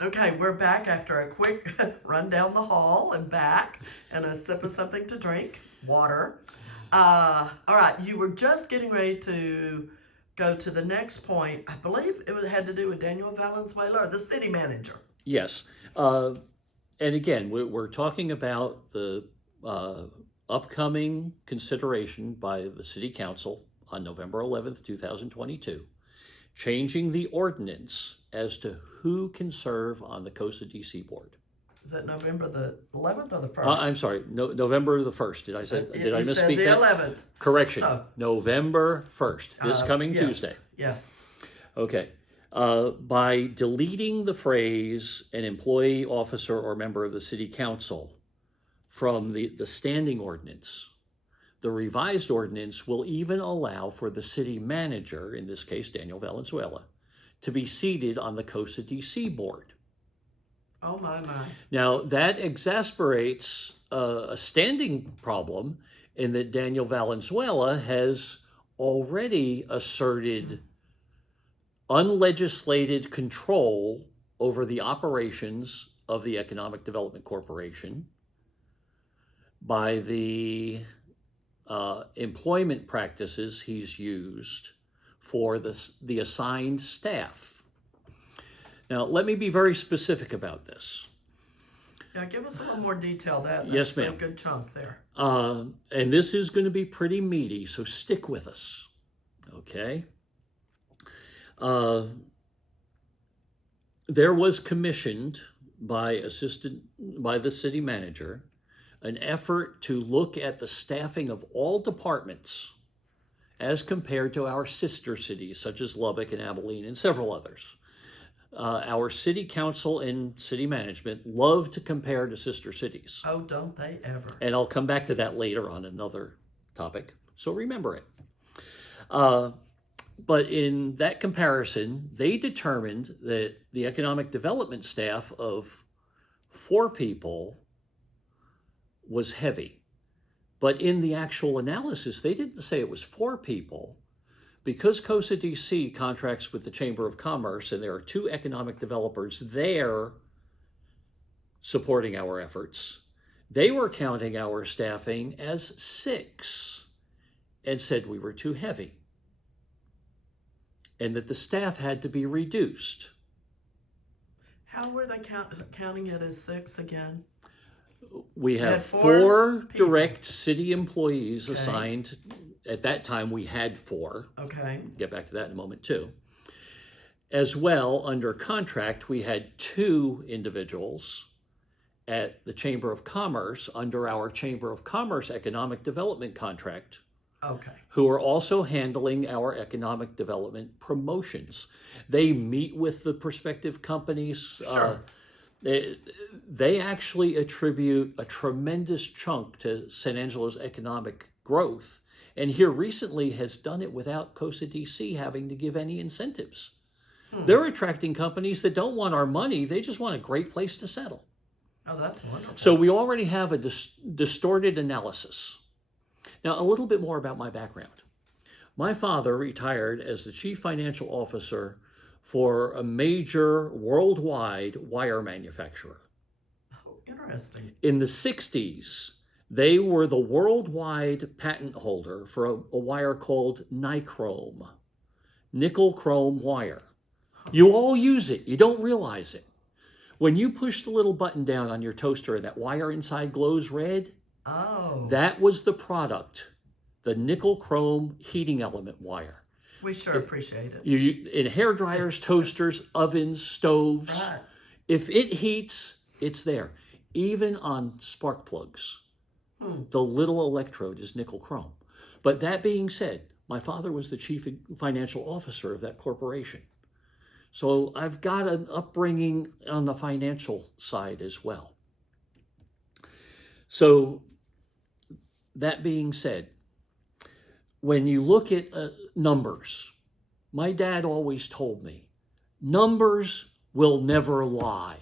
Okay, we're back after a quick run down the hall and back and a sip of something to drink, water. All right, you were just getting ready to go to the next point. I believe had to do with Daniel Valenzuela, or the city manager. Yes. Uh, and again, we're talking about the uh, upcoming consideration by the City Council on November 11th, 2022, changing the ordinance as to who can serve on the COSA DC board. Is that November the 11th or the I'm 1st? sorry, November the 1st. Did I You said misspeak the that? 11th. Correction, So, November 1st, this coming yes, Tuesday. yes. Okay. By deleting the phrase an employee, officer, or member of the city council from the standing ordinance, the revised ordinance will even allow for the city manager, in this case Daniel Valenzuela, to be seated on the COSA DC board. Oh, my. Now, that exasperates a standing problem in that Daniel Valenzuela has already asserted unlegislated control over the operations of the Economic Development Corporation by the employment practices he's used for the assigned staff. Now, let me be very specific about this. Yeah, give us a little more detail. Yes, That's a ma'am. good chunk there. And this is going to be pretty meaty, so stick with us. Okay? There was commissioned by the city manager an effort to look at the staffing of all departments as compared to our sister cities such as Lubbock and Abilene and several others. Our city council and city management love to compare to sister cities. Oh, don't they ever. And I'll come back to that later on another topic, so remember it. But in that comparison, they determined that the economic development staff of 4 people was heavy. But in the actual analysis, they didn't say it was 4 people. Because COSA DC contracts with the Chamber of Commerce and there are 2 economic developers there supporting our efforts, they were counting our staffing as 6 and said we were too heavy and that the staff had to be reduced. How were they counting it as 6 again? We have had 4 people. direct city employees Okay. assigned. At that time, we had 4. Okay. Get back to that in a moment, too. As well, under contract, we had 2 individuals at the Chamber of Commerce under our Chamber of Commerce economic development contract Okay. who are also handling our economic development promotions. They meet with the prospective companies. Sure. They actually attribute a tremendous chunk to San Angelo's economic growth, and here recently has done it without COSA DC having to give any incentives. They're attracting companies that don't want our money, they just want a great place to settle. Oh, that's wonderful. So we already have a distorted analysis. Now, a little bit more about my background. My father retired as the chief financial officer for a major worldwide wire manufacturer. Oh, interesting. In the 60s, they were the worldwide patent holder for a wire called nichrome, nickel chrome wire. You all use it, you don't realize it. When you push the little button down on your toaster and that wire inside glows red, Oh. that was the product, the nickel chrome heating element wire. We sure appreciate it. In hair dryers, toasters, ovens, stoves, Right. if it heats, it's there. Even on spark plugs, the little electrode is nickel chrome. But that being said, my father was the chief financial officer of that corporation. So I've got an upbringing on the financial side as well. So that being said, when you look at numbers, my dad always told me, numbers will never lie.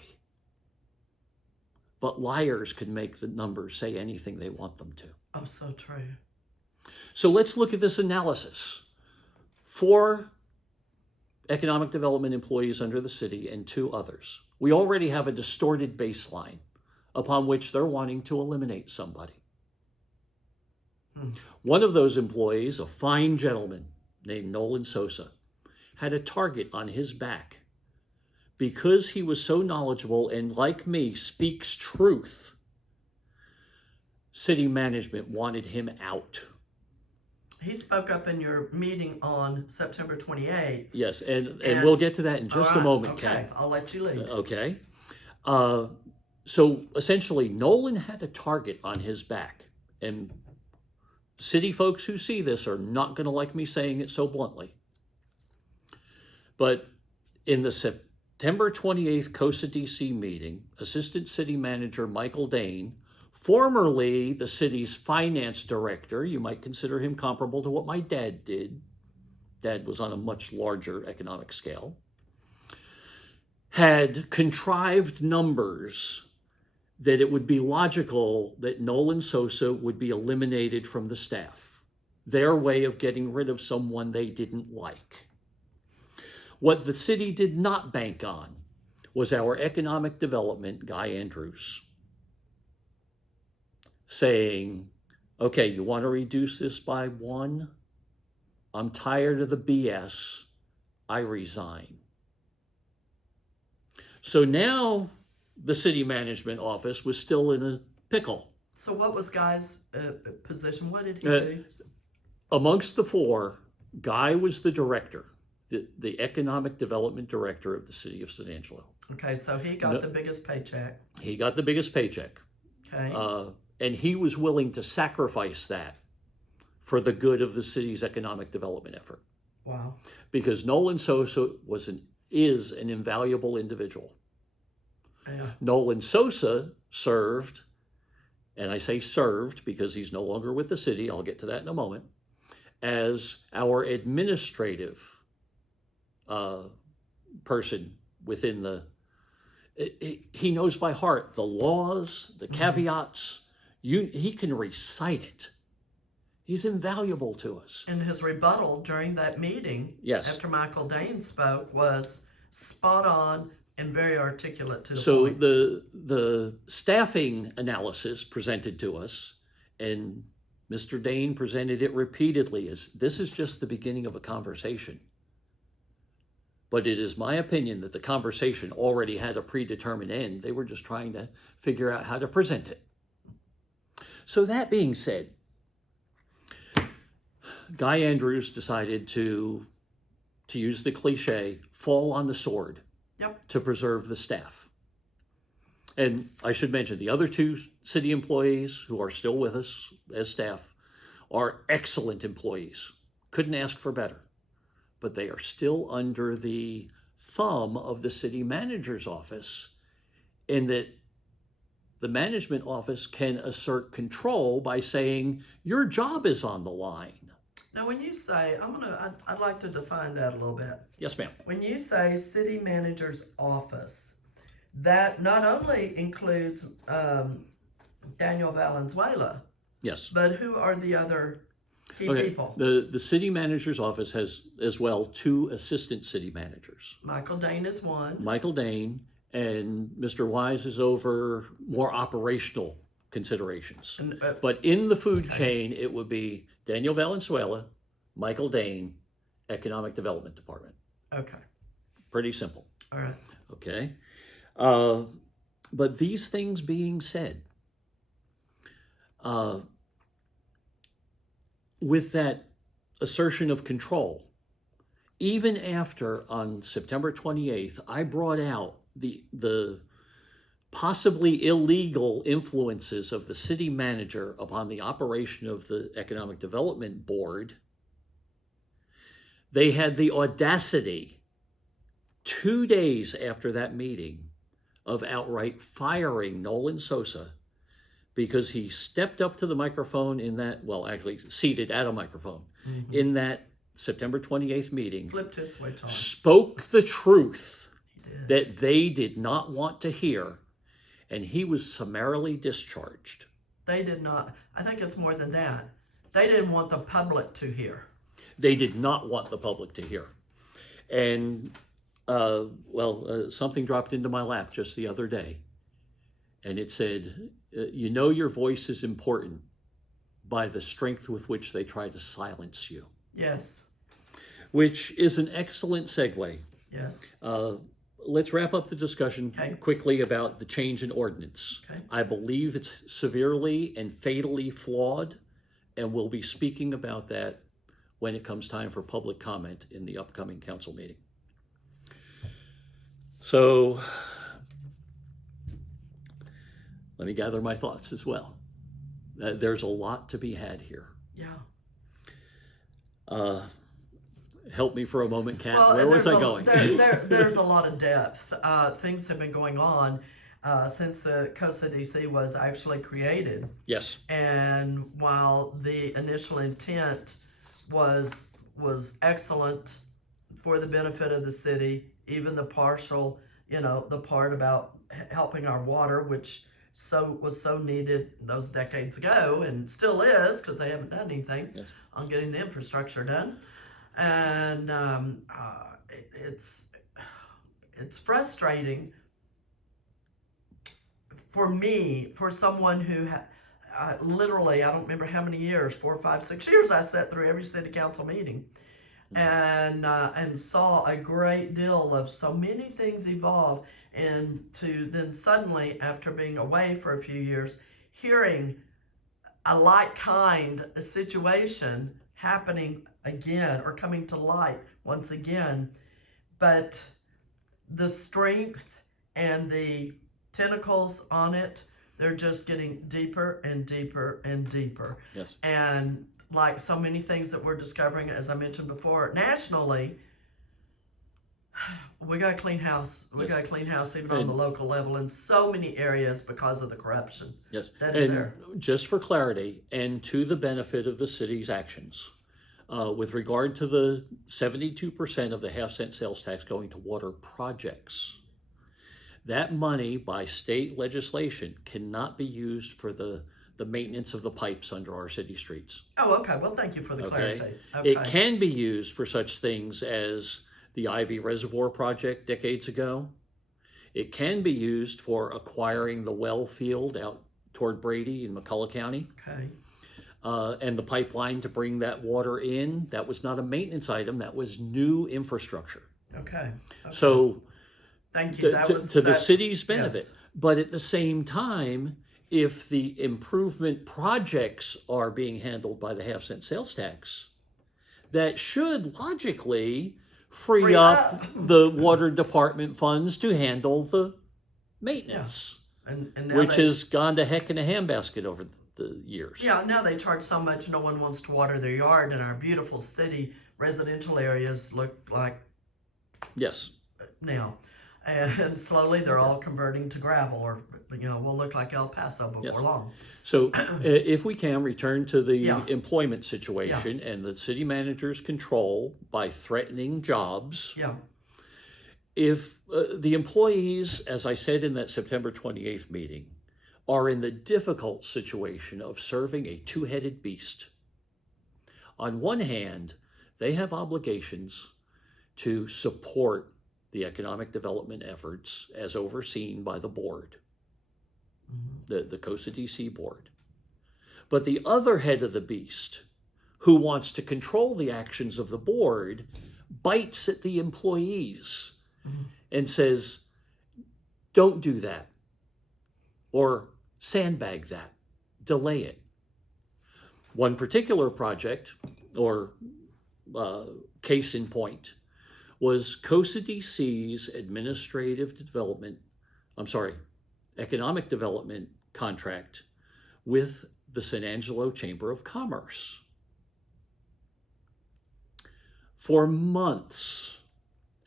But liars can make the numbers say anything they want them to. Oh, so true. So let's look at this analysis. 4 economic development employees under the city and 2 others. We already have a distorted baseline upon which they're wanting to eliminate somebody. One of those employees, a fine gentleman named Nolan Sosa, had a target on his back because he was so knowledgeable and, like me, speaks truth. City management wanted him out. He spoke up in your meeting on September 28th. Yes, and we'll get to that in just a moment, okay, Kat. I'll let you lead. Okay. So essentially, Nolan had a target on his back. And city folks who see this are not going to like me saying it so bluntly. But in the September 28th COSA DC meeting, Assistant City Manager Michael Dane, formerly the city's finance director, you might consider him comparable to what my dad did. Dad was on a much larger economic scale, had contrived numbers that it would be logical that Nolan Sosa would be eliminated from the staff, their way of getting rid of someone they didn't like. What the city did not bank on was our economic development guy Andrews saying, okay, you want to reduce this by 1? I'm tired of the BS. I resign. So now the city management office was still in a pickle. So what was Guy's position? What did he do? Amongst the 4, Guy was the director, the economic development director of the city of San Angelo. Okay, so he got the biggest paycheck. He got the biggest paycheck. Okay. And he was willing to sacrifice that for the good of the city's economic development effort. Wow. Because Nolan Sosa is an invaluable individual. Yeah. Nolan Sosa served, and I say served because he's no longer with the city, I'll get to that in a moment, as our administrative person within the, he knows by heart the laws, the caveats, he can recite it. He's invaluable to us. And his rebuttal during that meeting, yes, after Michael Dane spoke, was spot on and very articulate to the so point. the staffing analysis presented to us, and Mr. Dane presented it repeatedly as this is just the beginning of a conversation. But it is my opinion that the conversation already had a predetermined end. They were just trying to figure out how to present it. So that being said, Guy Andrews decided to use the cliche, fall on the sword. Yep. To preserve the staff. And I should mention the other 2 city employees who are still with us as staff are excellent employees. Couldn't ask for better. But they are still under the thumb of the city manager's office in that the management office can assert control by saying your job is on the line. Now, when you say, I'd like to define that a little bit. Yes, ma'am. When you say city manager's office, that not only includes Daniel Valenzuela, Yes. but who are the other key people? The city manager's office has as well 2 assistant city managers. Michael Dane is one. Michael Dane, and Mr. Wise is over more operational considerations. And, but in the food chain, it would be Daniel Valenzuela, Michael Dane, Economic Development Department. Okay. Pretty simple. All right. Okay. But these things being said, with that assertion of control, even after on September 28th, I brought out the possibly illegal influences of the city manager upon the operation of the Economic Development Board, they had the audacity 2 days after that meeting of outright firing Nolan Sosa because he stepped up to the microphone in that, well, actually seated at a microphone, in that September 28th meeting, Flipped his switch on. spoke the truth He did. that they did not want to hear, and he was summarily discharged. They did not. I think it's more than that. They didn't want the public to hear. They did not want the public to hear. And something dropped into my lap just the other day, and it said, "You know your voice is important by the strength with which they try to silence you." Yes. Which is an excellent segue. Yes. Let's wrap up the discussion quickly about the change in ordinance. Okay. I believe it's severely and fatally flawed, and we'll be speaking about that when it comes time for public comment in the upcoming council meeting. So let me gather my thoughts as well. There's a lot to be had here. Yeah. Help me for a moment, Kat. Well, where was I going? There's a lot of depth. Things have been going on since the COSA DC was actually created. Yes. And while the initial intent was excellent for the benefit of the city, even the partial, the part about helping our water, which was so needed those decades ago and still is, because they haven't done anything on getting the infrastructure done. And it's frustrating for me, for someone who literally, I don't remember how many years, 4, 5, 6 years I sat through every city council meeting, and saw a great deal of so many things evolve, and to then suddenly, after being away for a few years, hearing a like-kind situation happening again or coming to light once again. But the strength and the tentacles on it, they're just getting deeper and deeper and deeper. Yes. And like so many things that we're discovering, as I mentioned before, nationally, we got to clean house. We got to clean house even on the local level in so many areas because of the corruption. Yes. That is and there. Just for clarity, and to the benefit of the city's actions, with regard to the 72% of the half-cent sales tax going to water projects, that money by state legislation cannot be used for the maintenance of the pipes under our city streets. Oh, okay. Well, thank you for the clarity. Okay. It can be used for such things as the Ivy Reservoir project decades ago. It can be used for acquiring the well field out toward Brady in McCullough County. Okay. And the pipeline to bring that water in. That was not a maintenance item, that was new infrastructure. Okay. So thank you. To the city's benefit. Yes. But at the same time, if the improvement projects are being handled by the half-cent sales tax, that should logically free up the water department funds to handle the maintenance, and which has gone to heck in a handbasket over the years. Yeah, now they charge so much no one wants to water their yard, and our beautiful city residential areas look like now. And slowly they're all converting to gravel, or will look like El Paso before long. So if we can return to the employment situation and the city manager's control by threatening jobs. Yeah. If the employees, as I said in that September 28th meeting, are in the difficult situation of serving a two-headed beast. On one hand, they have obligations to support the economic development efforts as overseen by the board, the COSA DC board. But the other head of the beast, who wants to control the actions of the board, bites at the employees and says, don't do that, or sandbag that, delay it. One particular project, or case in point, was COSA DC's economic development contract with the San Angelo Chamber of Commerce. For months,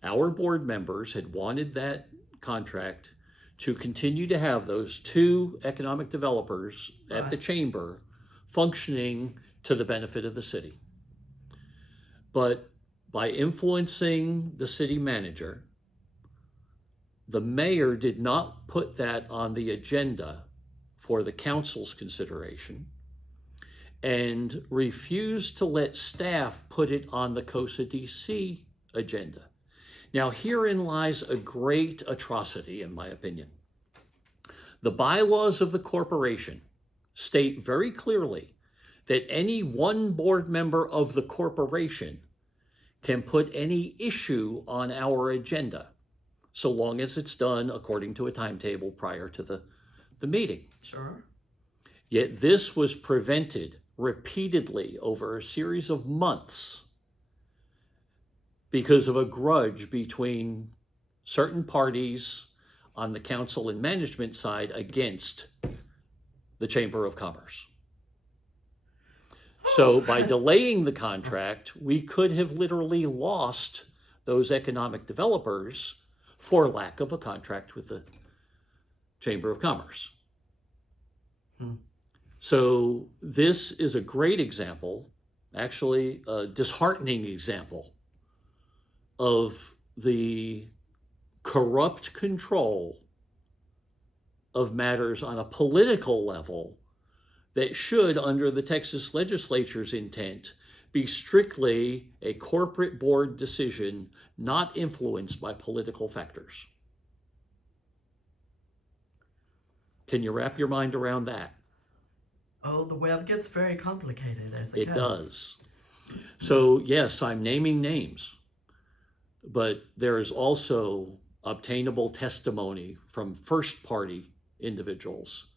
our board members had wanted that contract to continue to have those two economic developers at the chamber functioning to the benefit of the city. But by influencing the city manager, the mayor did not put that on the agenda for the council's consideration and refused to let staff put it on the COSA DC agenda. Now, herein lies a great atrocity, in my opinion. The bylaws of the corporation state very clearly that any one board member of the corporation can put any issue on our agenda, so long as it's done according to a timetable prior to the meeting. Sure. Yet this was prevented repeatedly over a series of months because of a grudge between certain parties on the council and management side against the Chamber of Commerce. So by delaying the contract, we could have literally lost those economic developers for lack of a contract with the Chamber of Commerce. So this is a great example, actually a disheartening example, of the corrupt control of matters on a political level that should, under the Texas legislature's intent, be strictly a corporate board decision not influenced by political factors. Can you wrap your mind around that? Oh, the web gets very complicated as it goes. It does. So yes, I'm naming names, but there is also obtainable testimony from first-party individuals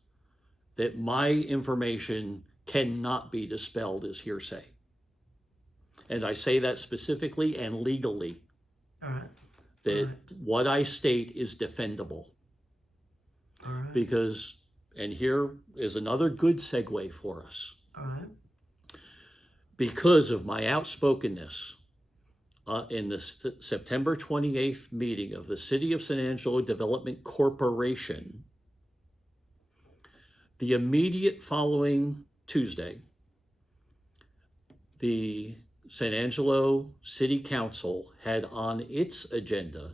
that my information cannot be dispelled as hearsay. And I say that specifically and legally. All right. That All right. what I state is defendable. All right. Because, and here is another good segue for us. All right. Because of my outspokenness in the September 28th meeting of the City of San Angelo Development Corporation, the immediate following Tuesday, the San Angelo City Council had on its agenda,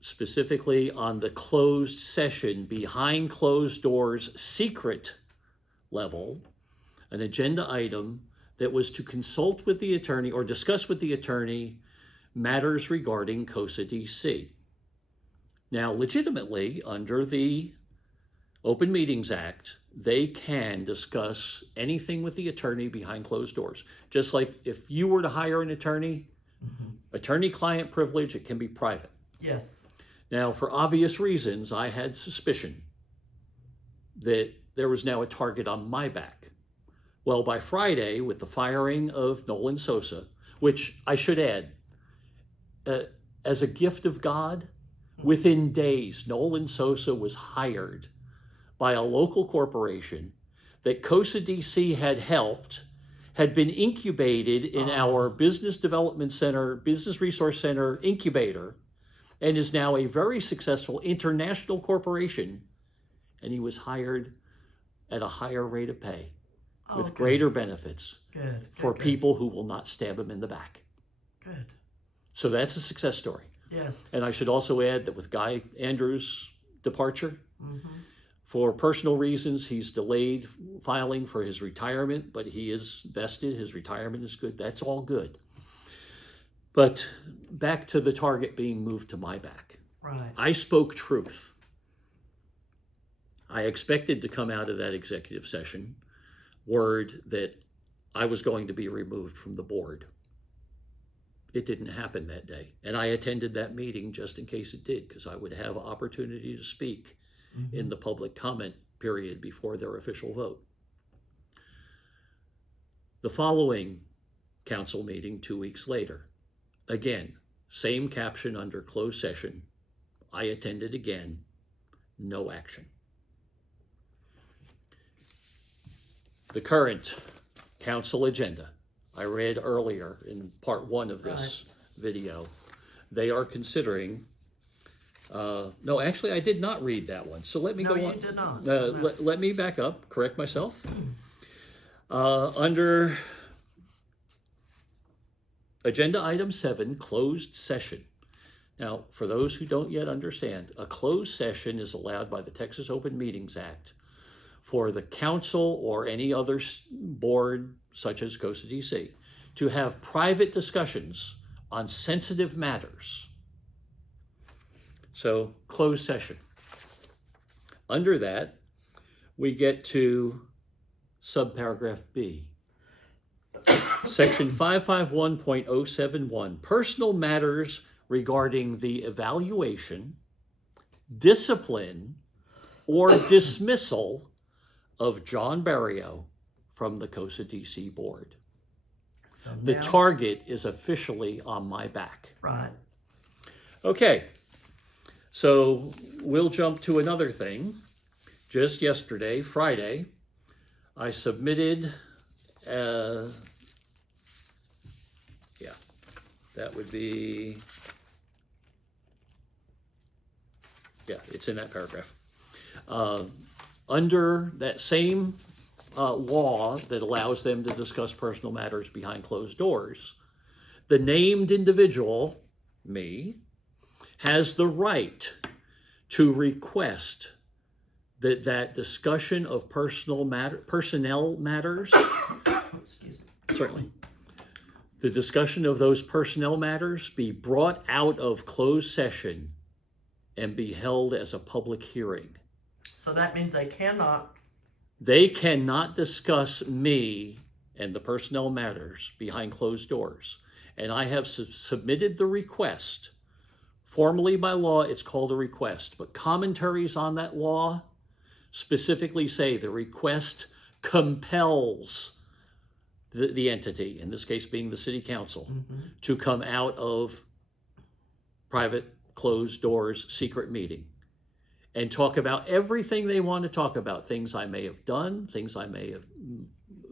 specifically on the closed session, behind closed doors, secret level, an agenda item that was to consult with the attorney or discuss with the attorney matters regarding COSA DC. Now, legitimately, under the Open Meetings Act, they can discuss anything with the attorney behind closed doors. Just like if you were to hire an attorney, attorney-client privilege, it can be private. Yes. Now, for obvious reasons, I had suspicion that there was now a target on my back. Well, by Friday, with the firing of Nolan Sosa, which I should add, as a gift of God, within days, Nolan Sosa was hired by a local corporation that COSA DC had helped, had been incubated in our business development center, business resource center incubator, and is now a very successful international corporation. And he was hired at a higher rate of pay with greater benefits for people who will not stab him in the back. Good. So that's a success story. Yes. And I should also add that with Guy Andrews' departure, for personal reasons, he's delayed filing for his retirement, but he is vested. His retirement is good. That's all good. But back to the target being moved to my back. Right. I spoke truth. I expected to come out of that executive session word that I was going to be removed from the board. It didn't happen that day. And I attended that meeting just in case it did, because I would have an opportunity to speak in the public comment period before their official vote. The following council meeting 2 weeks later, again, same caption under closed session. I attended again, no action. The current council agenda, I read earlier in part one of this video, they are considering, no, actually I did not read that one. So let me go on. No, you did not. Let me back up, correct myself. Under agenda item 7, closed session. Now, for those who don't yet understand, a closed session is allowed by the Texas Open Meetings Act for the council or any other board, such as COSA DC, to have private discussions on sensitive matters. So, closed session. Under that, we get to subparagraph B. Section 551.071, personal matters regarding the evaluation, discipline, or dismissal of John Bariou from the COSA DC board. So The now- target is officially on my back. Right. Okay, so we'll jump to another thing. Just yesterday, Friday, I submitted, that would be, it's in that paragraph. Under that same law that allows them to discuss personal matters behind closed doors, the named individual, me, has the right to request that discussion of personnel matters, Excuse me. certainly, the discussion of those personnel matters be brought out of closed session and be held as a public hearing. So that means they cannot. They cannot discuss me and the personnel matters behind closed doors. And I have submitted the request. Formally by law, it's called a request, but commentaries on that law specifically say the request compels the entity, in this case being the city council, to come out of private, closed doors, secret meeting and talk about everything they want to talk about, things I may have done, things I may have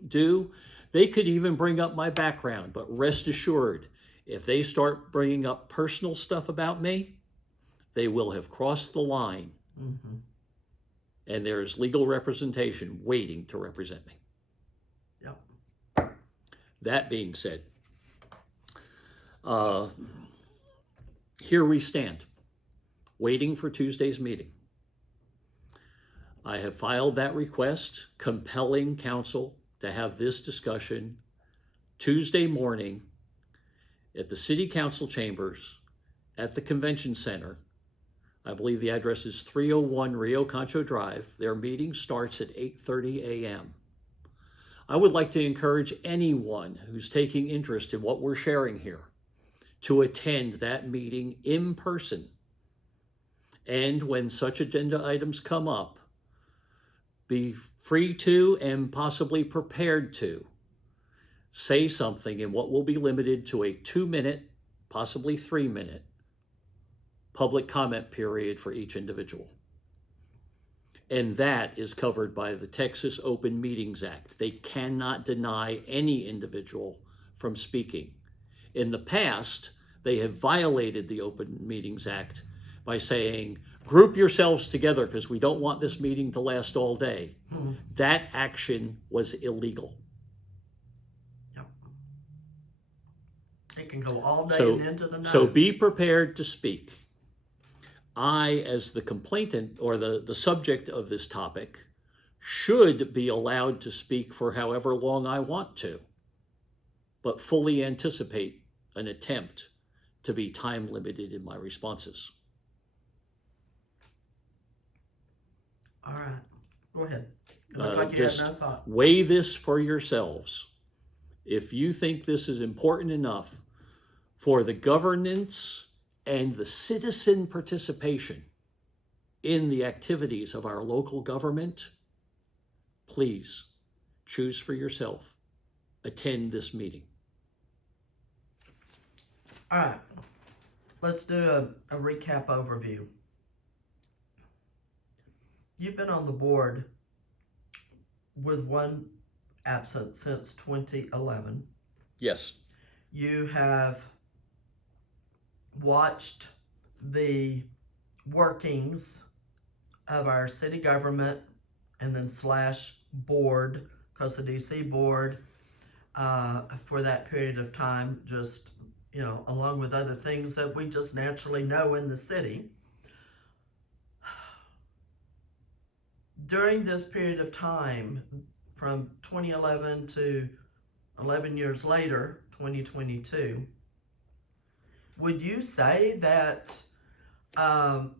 do. They could even bring up my background, but rest assured, if they start bringing up personal stuff about me, they will have crossed the line. And there is legal representation waiting to represent me. Yep. That being said, here we stand, waiting for Tuesday's meeting. I have filed that request, compelling council to have this discussion Tuesday morning at the City Council chambers at the Convention Center. I believe the address is 301 Rio Concho Drive. Their meeting starts at 8:30 a.m. I would like to encourage anyone who's taking interest in what we're sharing here to attend that meeting in person. And when such agenda items come up, be free to and possibly prepared to say something in what will be limited to a 2-minute, possibly 3-minute public comment period for each individual. And that is covered by the Texas Open Meetings Act. They cannot deny any individual from speaking. In the past, they have violated the Open Meetings Act by saying, group yourselves together because we don't want this meeting to last all day. That action was illegal. Yep. It can go all day So- and into the night. So be prepared to speak. I, as the complainant or the subject of this topic, should be allowed to speak for however long I want to, but fully anticipate an attempt to be time limited in my responses. All right. Go ahead. It looked like you Just had no thought. weigh this for yourselves. If you think this is important enough for the governance and the citizen participation in the activities of our local government, please choose for yourself. Attend this meeting. All right. Let's do a recap overview. You've been on the board with one absence since 2011. Yes. You have watched the workings of our city government and then / board, because the DC board, for that period of time, just, along with other things that we just naturally know in the city. During this period of time, from 2011 to 11 years later, 2022, would you say that um,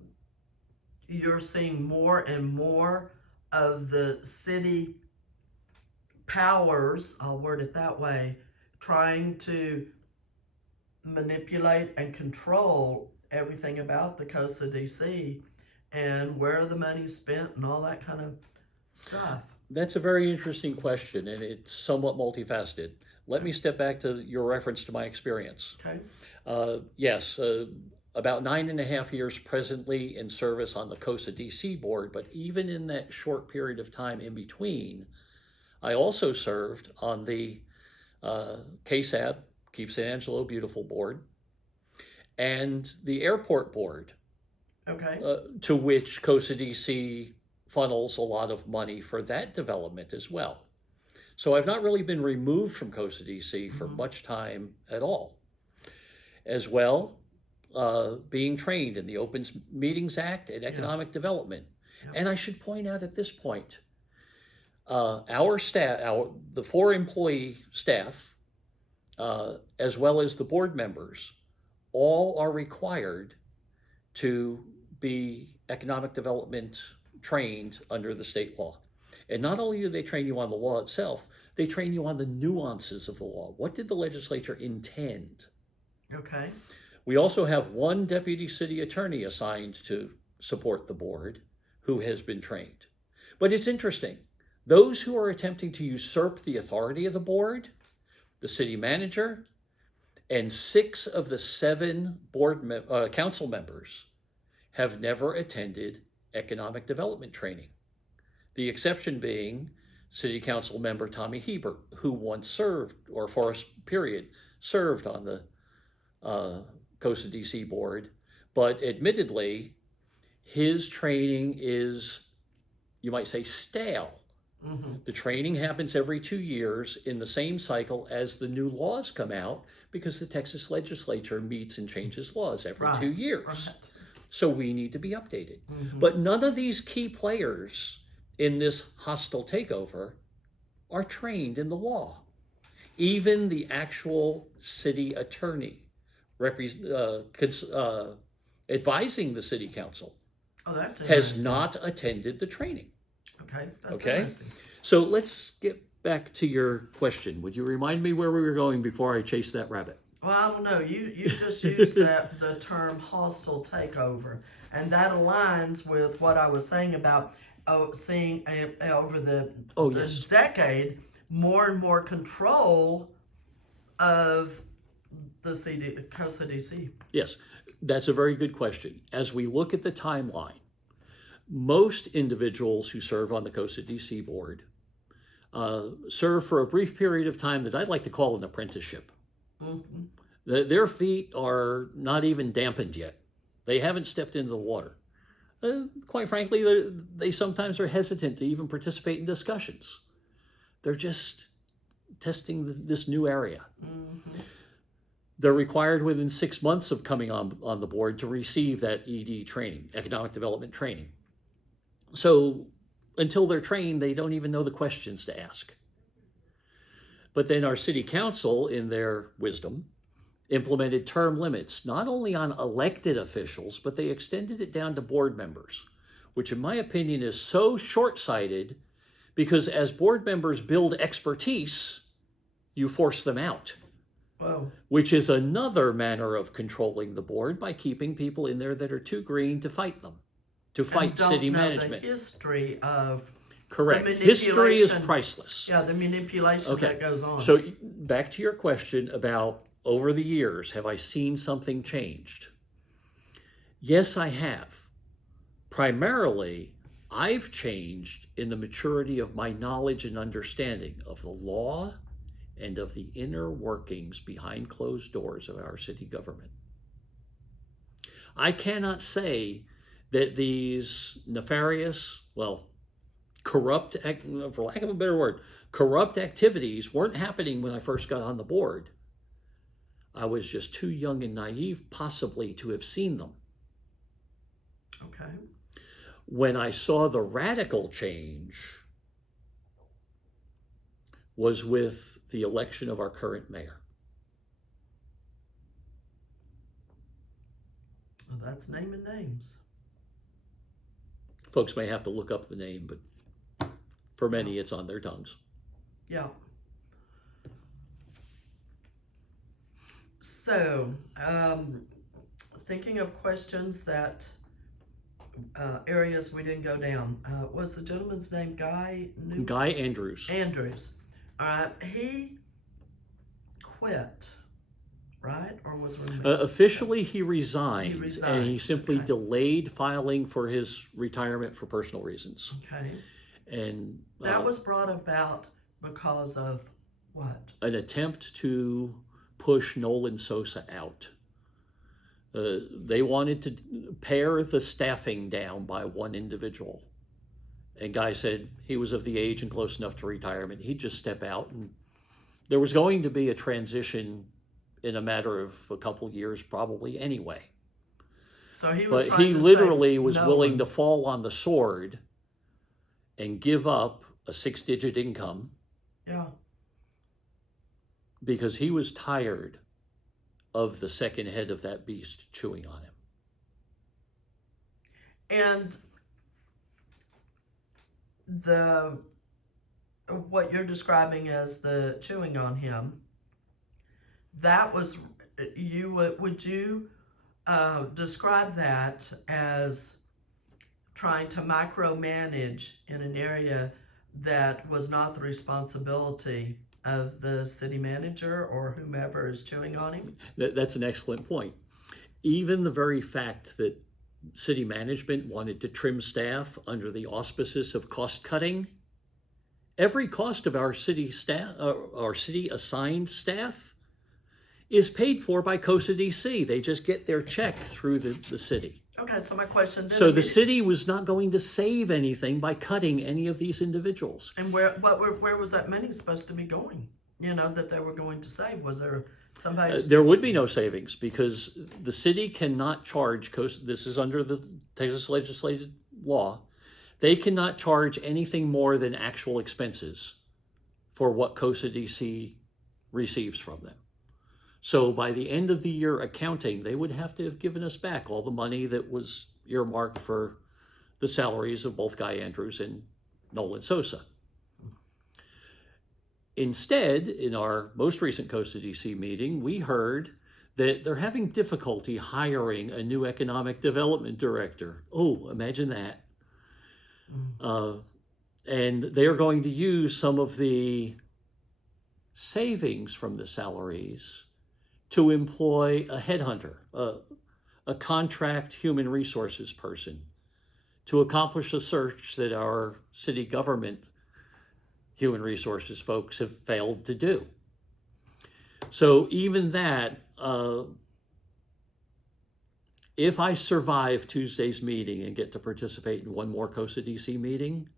you're seeing more and more of the city powers, I'll word it that way, trying to manipulate and control everything about the coast of DC and where the money's spent and all that kind of stuff? That's a very interesting question, and it's somewhat multifaceted. Let me step back to your reference to my experience. Okay. Yes, about 9.5 years presently in service on the COSA DC board, but even in that short period of time in between, I also served on the KSAB, Keep San Angelo Beautiful board, and the airport board, Okay. to which COSA DC funnels a lot of money for that development as well. So I've not really been removed from COSA DC for much time at all. As well, being trained in the Open Meetings Act and Economic Development. Yeah. And I should point out at this point, our staff, the 4 employee staff, as well as the board members, all are required to be economic development trained under the state law. And not only do they train you on the law itself, they train you on the nuances of the law. What did the legislature intend? Okay. We also have 1 deputy city attorney assigned to support the board who has been trained. But it's interesting. Those who are attempting to usurp the authority of the board, the city manager, and 6 of the 7 council members have never attended economic development training. The exception being City Council member Tommy Hebert, who once served, or for a period, served on the COSA DC board, but admittedly, his training is, you might say, stale. Mm-hmm. The training happens every 2 years in the same cycle as the new laws come out, because the Texas legislature meets and changes laws every 2 years. Right. So we need to be updated. Mm-hmm. But none of these key players in this hostile takeover are trained in the law. Even the actual city attorney advising the city council That's has not attended the training. Okay. That's Okay. interesting. So let's get back to your question. Would you remind me where we were going before I chased that rabbit? Well, I don't know. You just used the term hostile takeover, and that aligns with what I was saying about seeing over the Yes. decade more and more control of the COSA DC. Yes, that's a very good question. As we look at the timeline, most individuals who serve on the COSA DC board serve for a brief period of time that I'd like to call an apprenticeship. Mm-hmm. Their feet are not even dampened yet. They haven't stepped into the water. Quite frankly, they sometimes are hesitant to even participate in discussions. They're just testing this new area. Mm-hmm. They're required within 6 months of coming on the board to receive that ED training, economic development training. So until they're trained, they don't even know the questions to ask. But then our city council, in their wisdom, implemented term limits, not only on elected officials, but they extended it down to board members, which in my opinion is so short-sighted, because as board members build expertise, you force them out. Whoa. Which is another manner of controlling the board, by keeping people in there that are too green to fight them, to fight city management. The history of Correct. the History is manipulation. priceless. Yeah, the manipulation that goes on. So back to your question about over the years, have I seen something changed? Yes, I have. Primarily, I've changed in the maturity of my knowledge and understanding of the law and of the inner workings behind closed doors of our city government. I cannot say that these nefarious, corrupt, for lack of a better word, corrupt activities weren't happening when I first got on the board. I was just too young and naive, possibly, to have seen them. Okay. When I saw the radical change was with the election of our current mayor. Well, that's naming names. Folks may have to look up the name, but for many, it's on their tongues. Yeah. So, thinking of questions that areas we didn't go down. Was the gentleman's name Guy? Guy Andrews. Andrews. All right. He quit, right? Or was removed? Officially, he resigned, He resigned, and he simply okay. delayed filing for his retirement for personal reasons. Okay. And That was brought about because of what? an attempt to push Nolan Sosa out. They wanted to pare the staffing down by one individual. And Guy said he was of the age and close enough to retirement. He'd just step out. And there was going to be a transition in a matter of a couple years, probably anyway. So he was But trying he to literally say was no willing one. to fall on the sword and give up a 6-digit income Yeah. because he was tired of the second head of that beast chewing on him. And what you're describing as the chewing on him, that was, would you describe that as trying to micromanage in an area that was not the responsibility of the city manager or whomever is chewing on him? That's an excellent point. Even the very fact that city management wanted to trim staff under the auspices of cost cutting, every cost of our city staff, our city assigned staff, is paid for by COSA DC. They just get their check through the city. Okay, so my question then. So the city was not going to save anything by cutting any of these individuals. And where was that money supposed to be going? You know, that they were going to save? Was there somebody? There would be no savings because the city cannot charge COSA. This is under the Texas legislative law. They cannot charge anything more than actual expenses for what COSA DC receives from them. So by the end of the year accounting, they would have to have given us back all the money that was earmarked for the salaries of both Guy Andrews and Nolan Sosa. Instead, in our most recent COSA DC meeting, we heard that they're having difficulty hiring a new economic development director. Oh, imagine that. And they are going to use some of the savings from the salaries to employ a headhunter, a contract human resources person, to accomplish a search that our city government human resources folks have failed to do. So even that, if I survive Tuesday's meeting and get to participate in one more COSA DC meeting,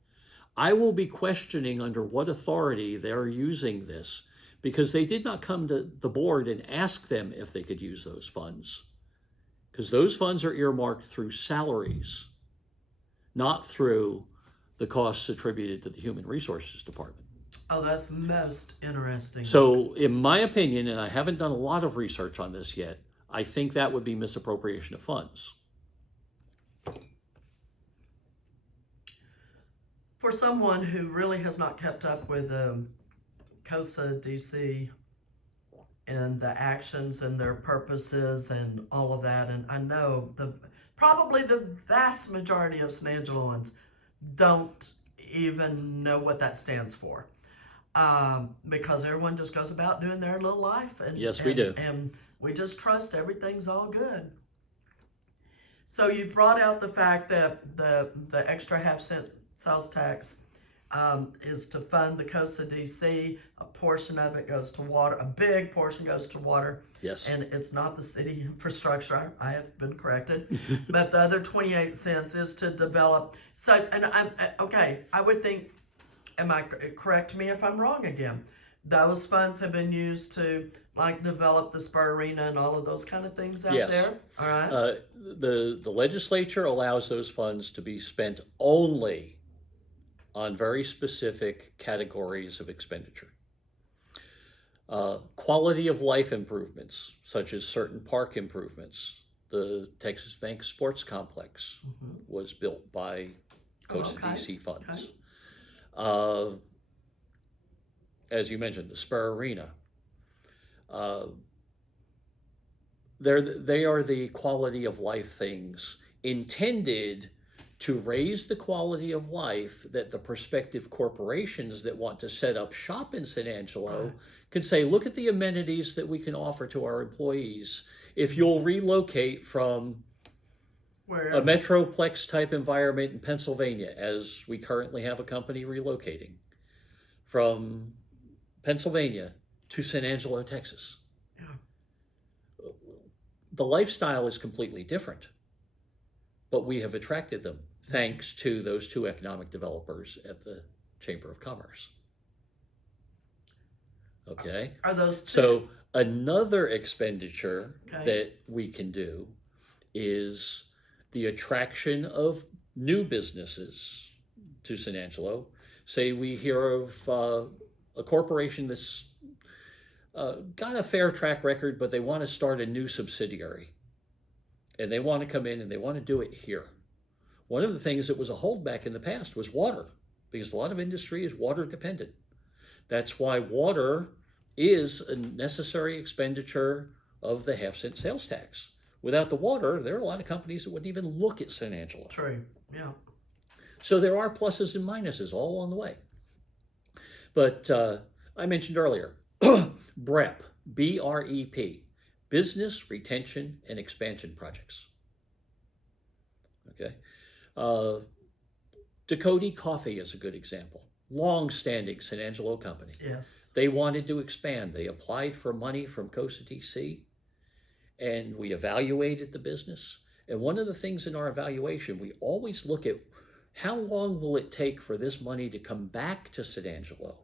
I will be questioning under what authority they're using this, because they did not come to the board and ask them if they could use those funds, because those funds are earmarked through salaries, not through the costs attributed to the Human Resources Department. Oh, that's most interesting. So in my opinion, and I haven't done a lot of research on this yet, I think that would be misappropriation of funds. For someone who really has not kept up with COSA DC and the actions and their purposes and all of that, and I know probably the vast majority of San Angeloans don't even know what that stands for, because everyone just goes about doing their little life, and Yes, we do. And we just trust everything's all good. So you brought out the fact that the extra half-cent sales tax is to fund the COSA DC. A portion of it goes to water. A big portion goes to water. Yes. And it's not the city infrastructure. I have been corrected. But the other 28 cents is to develop. So, and I would think, correct me if I'm wrong again, those funds have been used to like develop the Spur Arena and all of those kind of things out Yes. there. All right. The legislature allows those funds to be spent only on very specific categories of expenditure. Quality of life improvements, such as certain park improvements, the Texas Bank Sports Complex was built by COSA okay. DC funds. Okay. As you mentioned, the Spur Arena. They are the quality of life things intended to raise the quality of life that the prospective corporations that want to set up shop in San Angelo Right. can say, look at the amenities that we can offer to our employees. If you'll relocate from Where a metroplex type environment in Pennsylvania, as we currently have a company relocating from Pennsylvania to San Angelo, Texas. Yeah. The lifestyle is completely different, but we have attracted them thanks to those two economic developers at the Chamber of Commerce. Okay. Are those two? So another expenditure Okay. that we can do is the attraction of new businesses to San Angelo. Say we hear of a corporation that's got a fair track record, but they want to start a new subsidiary. And they want to come in and they want to do it here. One of the things that was a holdback in the past was water, because a lot of industry is water dependent. That's why water is a necessary expenditure of the half-cent sales tax. Without the water, there are a lot of companies that wouldn't even look at San Angelo. True, yeah. So there are pluses and minuses all along the way. But I mentioned earlier, BREP, B-R-E-P, Business Retention and Expansion Projects. Okay. Dakota Coffee is a good example. Long-standing San Angelo company. Yes. They wanted to expand. They applied for money from COSA DC, and we evaluated the business. And one of the things in our evaluation, we always look at how long will it take for this money to come back to San Angelo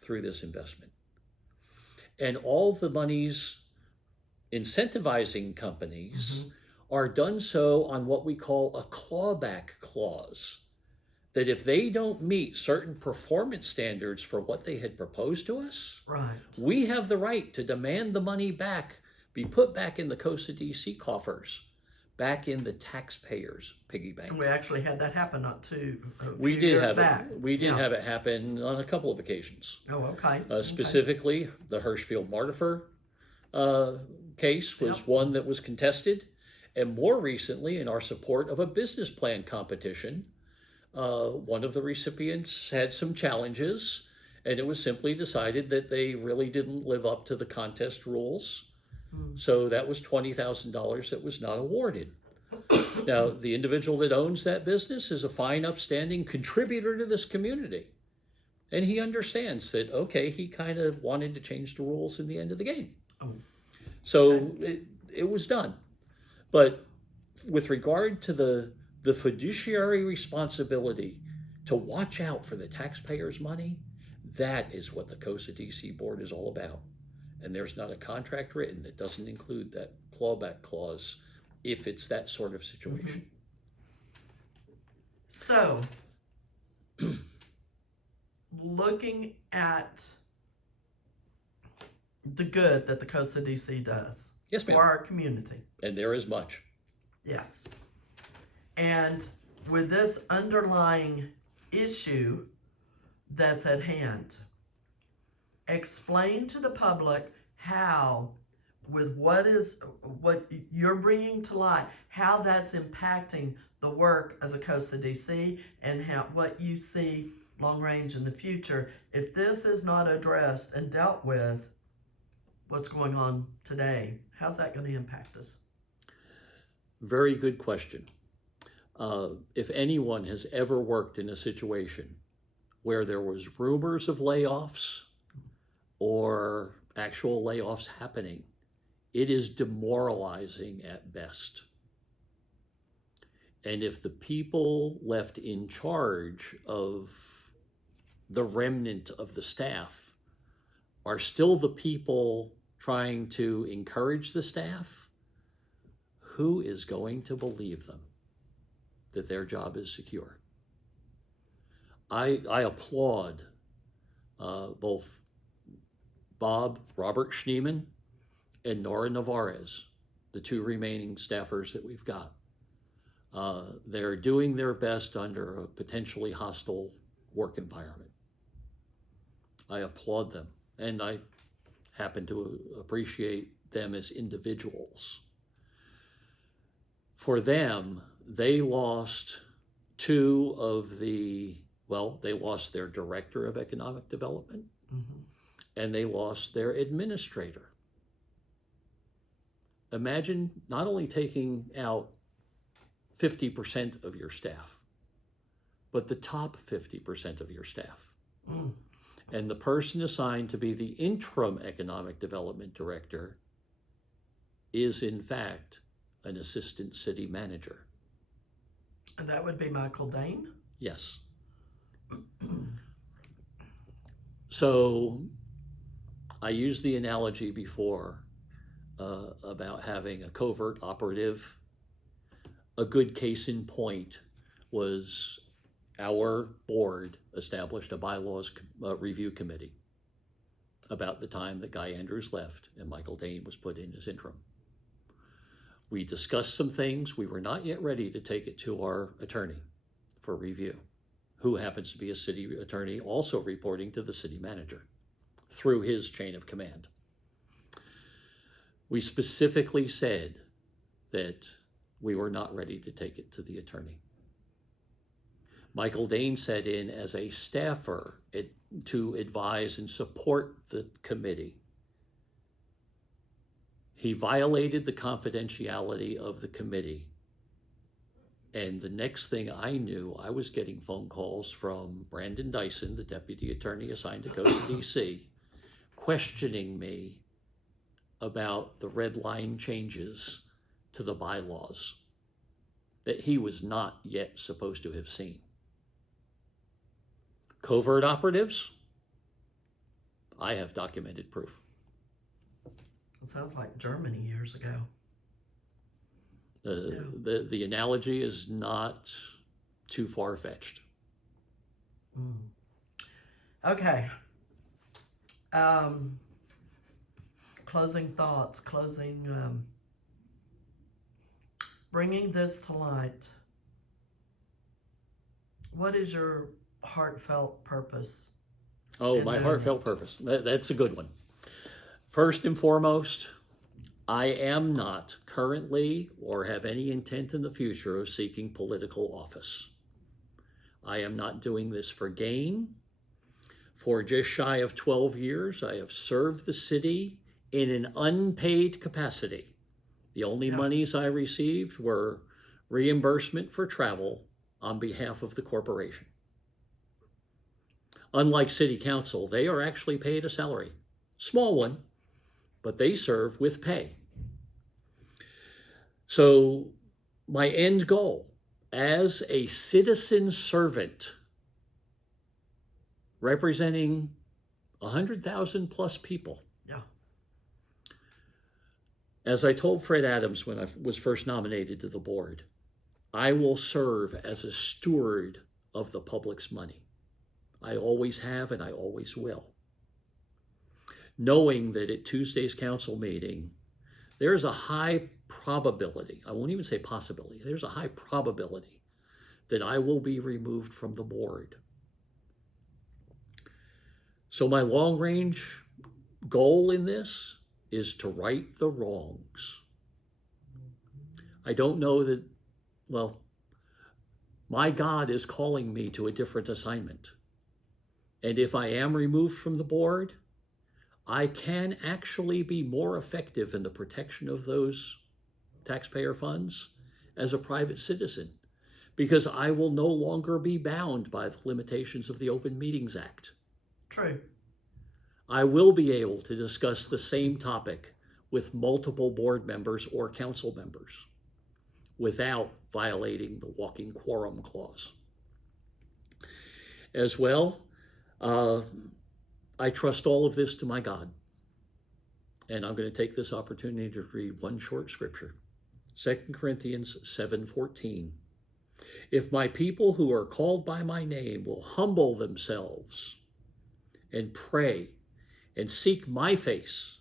through this investment. And all the monies incentivizing companies are done so on what we call a clawback clause. That if they don't meet certain performance standards for what they had proposed to us, right, we have the right to demand the money back, be put back in the COSA DC coffers, back in the taxpayers' piggy bank. And we actually had that happen We did years have back. We did have it happen on a couple of occasions. Oh, okay. Specifically, the Hirschfield Martifer case was one that was contested, and more recently, in our support of a business plan competition, one of the recipients had some challenges, and it was simply decided that they really didn't live up to the contest rules. So that was $20,000 that was not awarded. Now, the individual that owns that business is a fine, upstanding contributor to this community. And he understands that, okay, he kind of wanted to change the rules in the end of the game. So it was done. But with regard to the fiduciary responsibility to watch out for the taxpayers' money, that is what the COSA DC board is all about. And there's not a contract written that doesn't include that clawback clause if it's that sort of situation. So, looking at the good that the COSA DC does Yes, ma'am. for our community. And there is much. Yes. And with this underlying issue that's at hand, explain to the public how, with what you're bringing to light, how that's impacting the work of the COSA DC and what you see long range in the future. If this is not addressed and dealt with, what's going on today, how's that going to impact us? Very good question. If anyone has ever worked in a situation where there was rumors of layoffs or actual layoffs happening, it is demoralizing at best. And if the people left in charge of the remnant of the staff are still the people trying to encourage the staff, who is going to believe them that their job is secure? I applaud both Robert Schneeman and Nora Navarez the two remaining staffers that we've got. They're doing their best under a potentially hostile work environment. I applaud them, and I happen to appreciate them as individuals. For them, they lost two of the, well, they lost their director of economic development, and they lost their administrator. Imagine not only taking out 50% of your staff, but the top 50% of your staff. And the person assigned to be the interim economic development director is in fact an assistant city manager. And that would be Michael Dane? Yes. So I used the analogy before about having a covert operative. A good case in point was our board established a bylaws review committee about the time that Guy Andrews left and Michael Dane was put in as interim. We discussed some things. We were not yet ready to take it to our attorney for review, who happens to be a city attorney also reporting to the city manager through his chain of command. We specifically said that we were not ready to take it to the attorney. Michael Dane sat in as a staffer to advise and support the committee. He violated the confidentiality of the committee. And the next thing I knew, I was getting phone calls from Brandon Dyson, the deputy attorney assigned to go to DC, questioning me about the red line changes to the bylaws that he was not yet supposed to have seen. Covert operatives, I have documented proof. It sounds like Germany years ago. The analogy is not too far-fetched. Okay. Closing thoughts, bringing this to light. What is your heartfelt purpose? Oh, my heartfelt purpose. That's a good one. First and foremost, I am not currently or have any intent in the future of seeking political office. I am not doing this for gain. For just shy of 12 years, I have served the city in an unpaid capacity. The only monies I received were reimbursement for travel on behalf of the corporation. Unlike city council, they are actually paid a salary. Small one, but they serve with pay. So my end goal as a citizen servant representing 100,000 plus people. As I told Fred Adams when I was first nominated to the board, I will serve as a steward of the public's money. I always have and I always will. Knowing that at Tuesday's council meeting, there's a high probability, I won't even say possibility, there's a high probability that I will be removed from the board. So my long-range goal in this is to right the wrongs. I don't know that, well, my God is calling me to a different assignment. And if I am removed from the board, I can actually be more effective in the protection of those taxpayer funds as a private citizen, because I will no longer be bound by the limitations of the Open Meetings Act. True. I will be able to discuss the same topic with multiple board members or council members without violating the walking quorum clause. As well, I trust all of this to my God. And I'm going to take this opportunity to read one short scripture. 2 Corinthians 7:14. If my people who are called by my name will humble themselves and pray and seek my face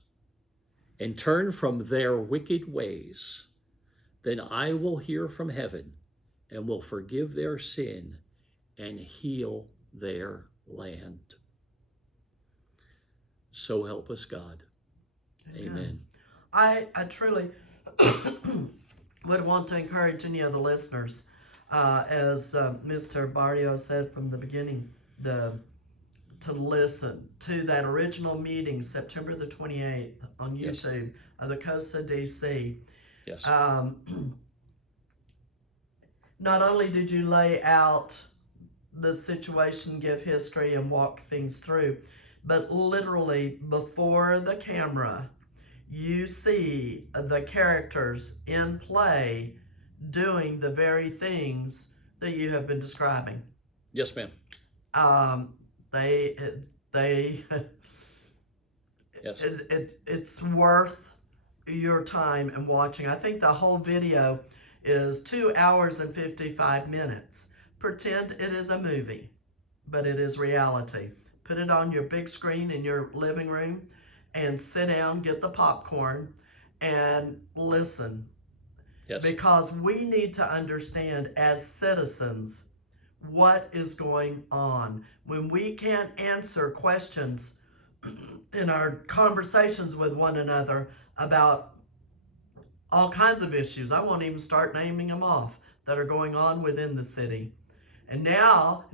and turn from their wicked ways, then I will hear from heaven and will forgive their sin and heal their land. So help us God. Amen. I truly would want to encourage any of the listeners, as Mr. Bariou said from the beginning, to listen to that original meeting, September the 28th on YouTube, yes, of the Coast of DC. Yes. Not only did you lay out the situation, give history, and walk things through, but literally before the camera, you see the characters in play doing the very things that you have been describing. Yes, ma'am. They yes. It's worth your time and watching. I think the whole video is 2 hours and 55 minutes. Pretend it is a movie, but it is reality. Put it on your big screen in your living room and sit down, get the popcorn, and listen. Yes. Because we need to understand as citizens what is going on. When we can't answer questions in our conversations with one another about all kinds of issues, I won't even start naming them off, that are going on within the city. And now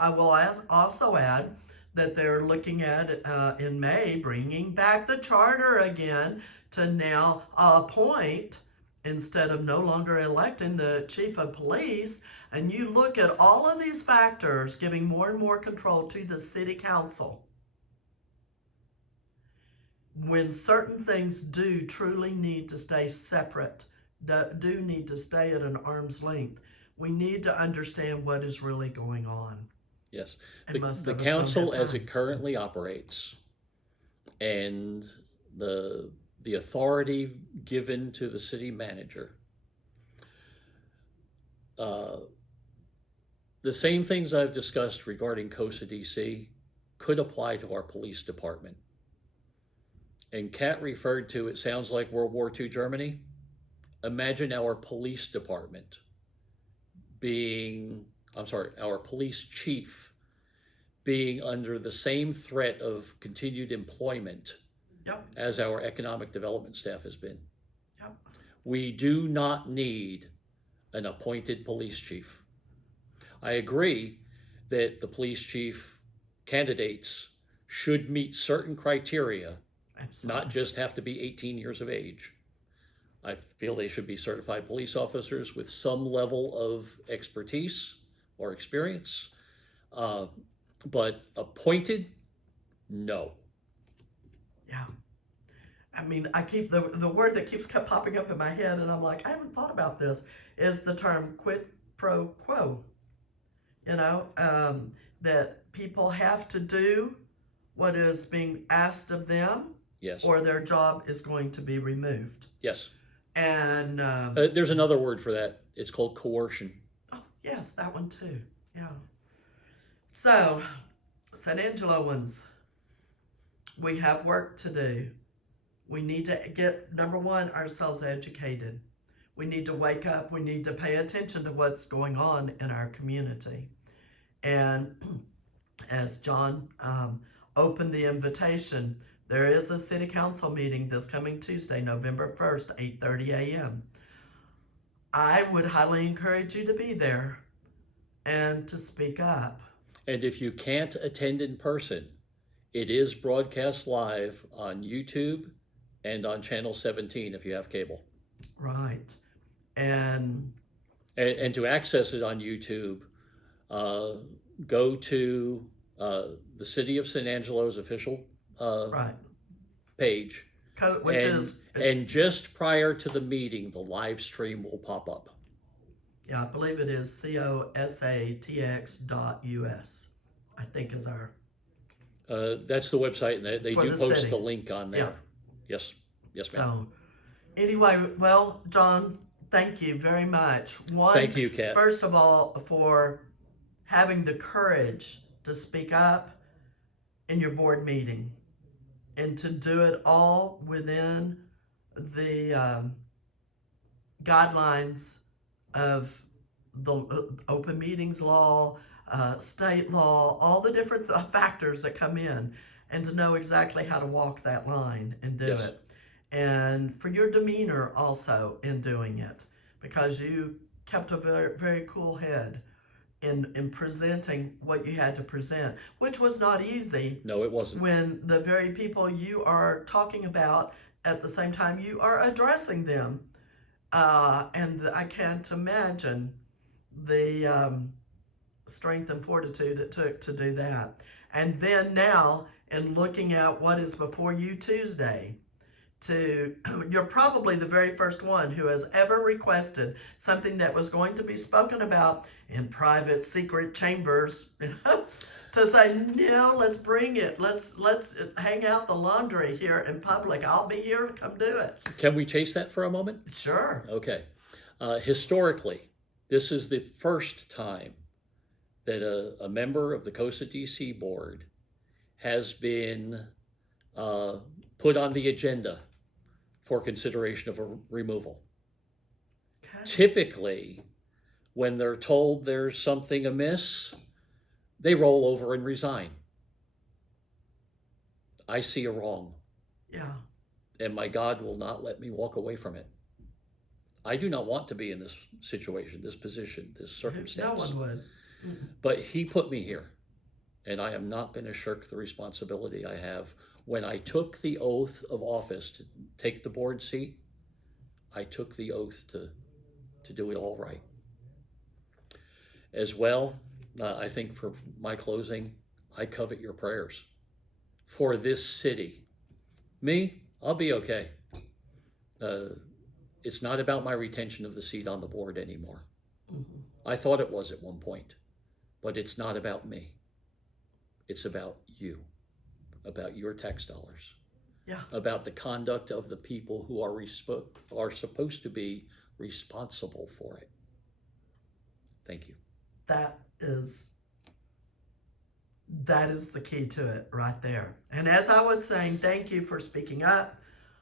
I will also add that they're looking at, in May, bringing back the charter again to now appoint, instead of no longer electing, the chief of police. And you look at all of these factors giving more and more control to the city council. When certain things do truly need to stay separate, do need to stay at an arm's length, we need to understand what is really going on. Yes. The council as it currently operates and the authority given to the city manager, the same things I've discussed regarding Coast of DC could apply to our police department. And Kat referred to, it sounds like World War II Germany. Imagine our police department our police chief being under the same threat of continued employment, yep, as our economic development staff has been. Yep. We do not need an appointed police chief. I agree that the police chief candidates should meet certain criteria. Absolutely. Not just have to be 18 years of age. I feel they should be certified police officers with some level of expertise or experience. But appointed, no. Yeah. I mean, I keep the word that keeps popping up in my head, and I'm like, I haven't thought about this, is the term quid pro quo. You know, that people have to do what is being asked of them. Yes. Or their job is going to be removed. Yes. And there's another word for that. It's called coercion. Oh, yes, that one too. Yeah. So, San Angeloans, we have work to do. We need to get, number one, ourselves educated. We need to wake up. We need to pay attention to what's going on in our community. And as John opened the invitation, there is a city council meeting this coming Tuesday, November 1st, 8:30 a.m. I would highly encourage you to be there and to speak up. And if you can't attend in person, it is broadcast live on YouTube and on Channel 17 if you have cable. Right. And to access it on YouTube, go to the City of San Angelo's official right. page, which and just prior to the meeting, the live stream will pop up. Yeah, I believe it is cosatx.us. I think is our. That's the website, and they do post city. The link on there. Yeah. Yes, ma'am. So, anyway, well, John, thank you very much. Thank you, Kat. First of all, for having the courage to speak up in your board meeting and to do it all within the guidelines of the open meetings law, state law, all the different factors that come in, and to know exactly how to walk that line and do Yes. it. And for your demeanor also in doing it, because you kept a very, very cool head in presenting what you had to present, which was not easy No, it wasn't. when the very people you are talking about at the same time you are addressing them. And I can't imagine the strength and fortitude it took to do that. And then now, in looking at what is before you Tuesday, you're probably the very first one who has ever requested something that was going to be spoken about in private, secret chambers. To say, no, let's bring it. Let's hang out the laundry here in public. I'll be here to come do it. Can we chase that for a moment? Sure. Okay. Historically, this is the first time that a member of the COSA DC board has been put on the agenda for consideration of a removal. Okay. Typically, when they're told there's something amiss, they roll over and resign. I see a wrong, Yeah. and my God will not let me walk away from it. I do not want to be in this situation, this position, this circumstance. No one would. But he put me here, and I am not going to shirk the responsibility I have. When I took the oath of office to take the board seat, I took the oath to do it all right. As well, I think for my closing, I covet your prayers for this city. Me, I'll be okay. It's not about my retention of the seat on the board anymore. Mm-hmm. I thought it was at one point, but it's not about me. It's about you, about your tax dollars, Yeah. about the conduct of the people who are supposed to be responsible for it. Thank you. That is the key to it right there. And as I was saying, thank you for speaking up.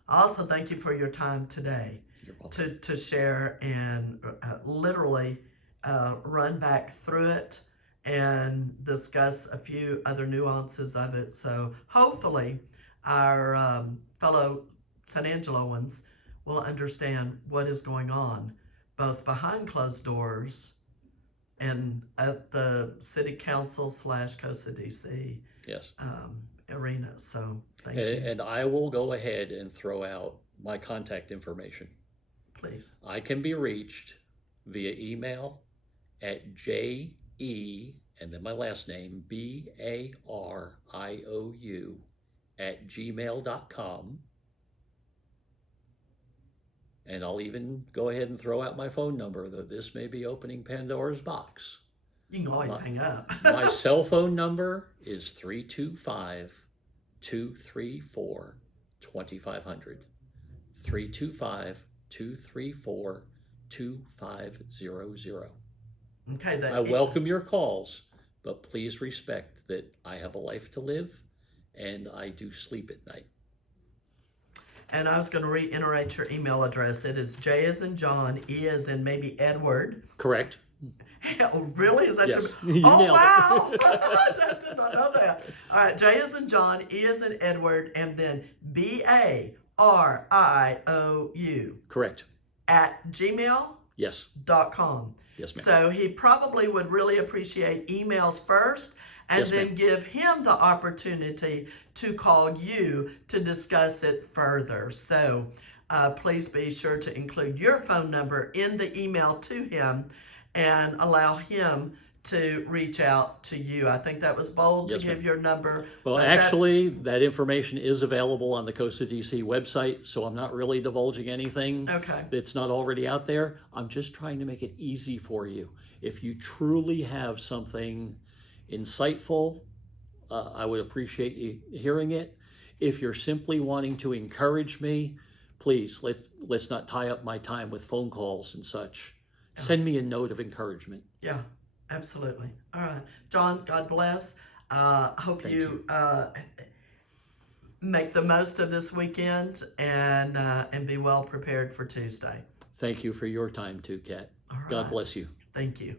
Also, thank you for your time today You're welcome. to share and literally run back through it and discuss a few other nuances of it. So hopefully our fellow San Angeloans will understand what is going on, both behind closed doors and at the city council / COSA DC Yes. arena. So thank you. And I will go ahead and throw out my contact information. Please. I can be reached via email at JE and then my last name, BARIOU @gmail.com. And I'll even go ahead and throw out my phone number, though this may be opening Pandora's box. You can always hang up. My cell phone number is 325-234-2500. 325-234-2500. Okay. I welcome your calls, but please respect that I have a life to live and I do sleep at night. And I was going to reiterate your email address. It is J as in John, E as in maybe Edward. Correct. Oh, really? Is that Yes. your... You Oh, nailed wow. it. I did not know that. All right. J as in John, E as in Edward, and then BARIOU Correct. @gmail.com. Yes. Yes, ma'am. So he probably would really appreciate emails first, and Yes, then ma'am. give him the opportunity to call you to discuss it further. So please be sure to include your phone number in the email to him and allow him to reach out to you. I think that was bold Yes, to ma'am. give your number. Well, but actually, that information is available on the COSA DC website, so I'm not really divulging anything Okay. that's not already out there. I'm just trying to make it easy for you. If you truly have something insightful, I would appreciate you hearing it. If you're simply wanting to encourage me, please let's not tie up my time with phone calls and such. Send me a note of encouragement. Yeah, absolutely. All right. John, God bless. Hope Thank you Make the most of this weekend and be well prepared for Tuesday. Thank you for your time too, Kat. All God right. bless you. Thank you.